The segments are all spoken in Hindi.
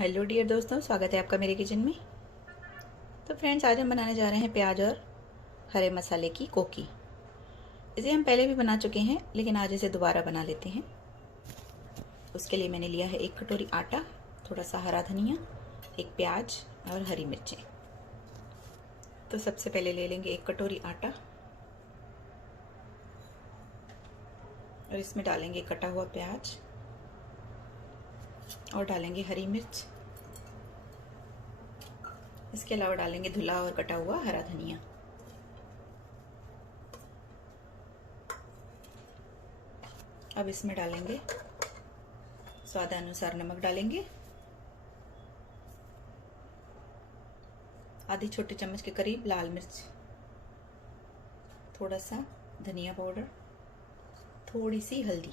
हेलो डियर दोस्तों, स्वागत है आपका मेरे किचन में। तो फ्रेंड्स, आज हम बनाने जा रहे हैं प्याज और हरे मसाले की कोकी। इसे हम पहले भी बना चुके हैं, लेकिन आज इसे दोबारा बना लेते हैं। उसके लिए मैंने लिया है 1 कटोरी आटा, थोड़ा सा हरा धनिया, 1 प्याज और हरी मिर्चें। तो सबसे पहले ले लेंगे 1 कटोरी आटा और इसमें डालेंगे कटा हुआ प्याज और डालेंगे हरी मिर्च। इसके अलावा डालेंगे धुला और कटा हुआ हरा धनिया। अब इसमें डालेंगे स्वादानुसार नमक, डालेंगे आधी छोटे चम्मच के करीब लाल मिर्च, थोड़ा सा धनिया पाउडर, थोड़ी सी हल्दी,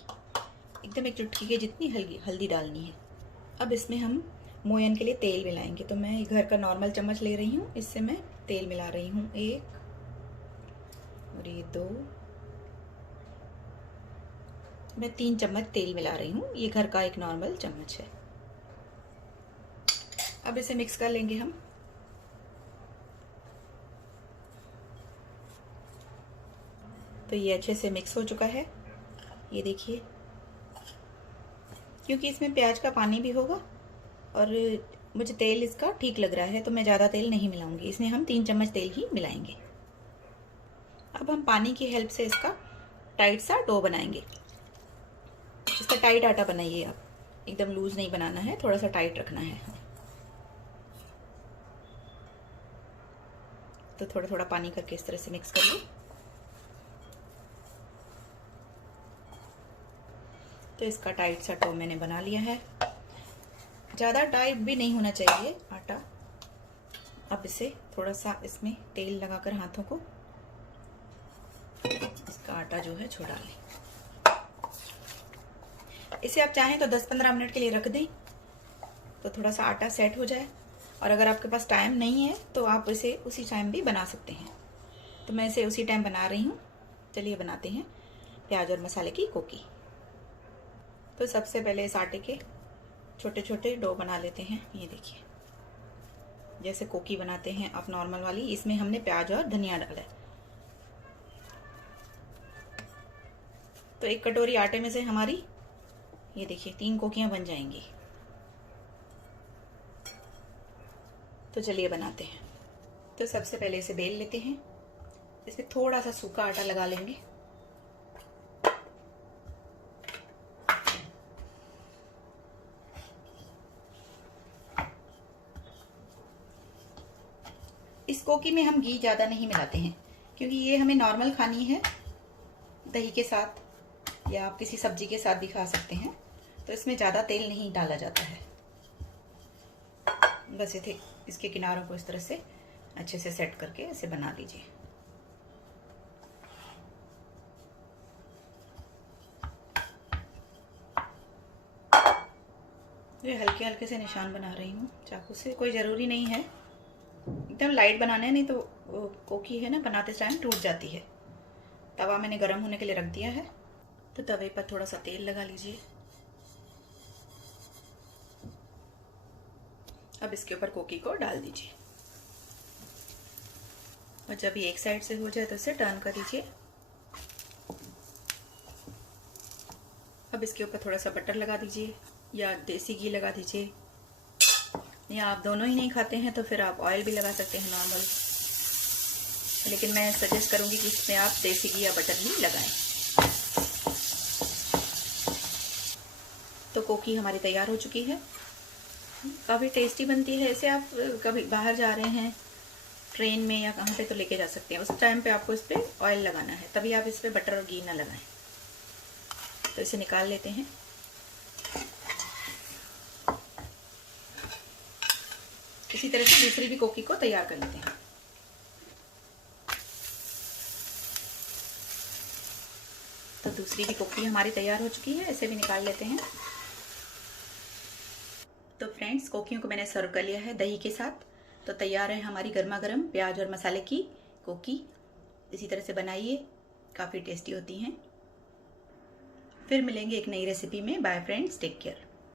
एकदम 1 चुटकी के जितनी हल्दी डालनी है। अब इसमें हम मोयन के लिए तेल मिलाएंगे। तो मैं घर का नॉर्मल चम्मच ले रही हूँ, इससे मैं तेल मिला रही हूँ 1 और ये 2, मैं 3 चम्मच तेल मिला रही हूँ। ये घर का एक नॉर्मल चम्मच है। अब इसे मिक्स कर लेंगे हम। तो ये अच्छे से मिक्स हो चुका है, ये देखिए। क्योंकि इसमें प्याज का पानी भी होगा और मुझे तेल इसका ठीक लग रहा है, तो मैं ज़्यादा तेल नहीं मिलाऊंगी। इसमें हम 3 चम्मच तेल ही मिलाएंगे। अब हम पानी की हेल्प से इसका टाइट सा डो बनाएंगे। इसका टाइट आटा बनाइए आप, एकदम लूज नहीं बनाना है, थोड़ा सा टाइट रखना है। तो थोड़ा थोड़ा पानी करके इस तरह से मिक्स कर लो। तो इसका टाइट सा डो मैंने बना लिया है। ज़्यादा टाइट भी नहीं होना चाहिए आटा। अब इसे थोड़ा सा इसमें तेल लगाकर हाथों को इसका आटा जो है छुड़ा लें। इसे आप चाहें तो 10-15 मिनट के लिए रख दें, तो थोड़ा सा आटा सेट हो जाए। और अगर आपके पास टाइम नहीं है तो आप इसे उसी टाइम भी बना सकते हैं। तो मैं इसे उसी टाइम बना रही हूँ। चलिए बनाते हैं प्याज और मसाले की कोकी। तो सबसे पहले इस आटे के छोटे छोटे डो बना लेते हैं। ये देखिए, जैसे कोकी बनाते हैं आप नॉर्मल वाली, इसमें हमने प्याज और धनिया डाला है। तो 1 कटोरी आटे में से हमारी ये देखिए 3 कोकियां बन जाएंगी। तो चलिए बनाते हैं। तो सबसे पहले इसे बेल लेते हैं। इसमें थोड़ा सा सूखा आटा लगा लेंगे। इस कोकी में हम घी ज़्यादा नहीं मिलाते हैं, क्योंकि ये हमें नॉर्मल खानी है दही के साथ, या आप किसी सब्जी के साथ भी खा सकते हैं। तो इसमें ज़्यादा तेल नहीं डाला जाता है। बस इसके किनारों को इस तरह से अच्छे से सेट करके इसे बना लीजिए। ये हल्के हल्के से निशान बना रही हूँ चाकू से, कोई ज़रूरी नहीं है एकदम लाइट बनाना है, नहीं तो कोकी है ना बनाते टाइम टूट जाती है। तवा मैंने गर्म होने के लिए रख दिया है। तो तवे पर थोड़ा सा तेल लगा लीजिए। अब इसके ऊपर कोकी को डाल दीजिए और जब ये एक साइड से हो जाए तो इसे टर्न कर दीजिए। अब इसके ऊपर थोड़ा सा बटर लगा दीजिए या देसी घी लगा दीजिए, या आप दोनों ही नहीं खाते हैं तो फिर आप ऑयल भी लगा सकते हैं नॉर्मल। लेकिन मैं सजेस्ट करूंगी कि इसमें आप देसी घी या बटर ही लगाएं। तो कोकी हमारी तैयार हो चुकी है। काफ़ी टेस्टी बनती है। इसे आप कभी बाहर जा रहे हैं ट्रेन में या कहाँ पे तो लेके जा सकते हैं। उस टाइम पे आपको इस पर ऑयल लगाना है, तभी आप इस पर बटर और घी ना लगाएं। तो इसे निकाल लेते हैं। इसी तरह से दूसरी भी कोकी को तैयार कर लेते हैं। तो दूसरी भी कोकी हमारी तैयार हो चुकी है, इसे भी निकाल लेते हैं। तो फ्रेंड्स, कोकियों को मैंने सर्व कर लिया है दही के साथ। तो तैयार है हमारी गर्मा गर्म प्याज और मसाले की कोकी। इसी तरह से बनाइए, काफ़ी टेस्टी होती हैं। फिर मिलेंगे एक नई रेसिपी में। Bye friends, take care.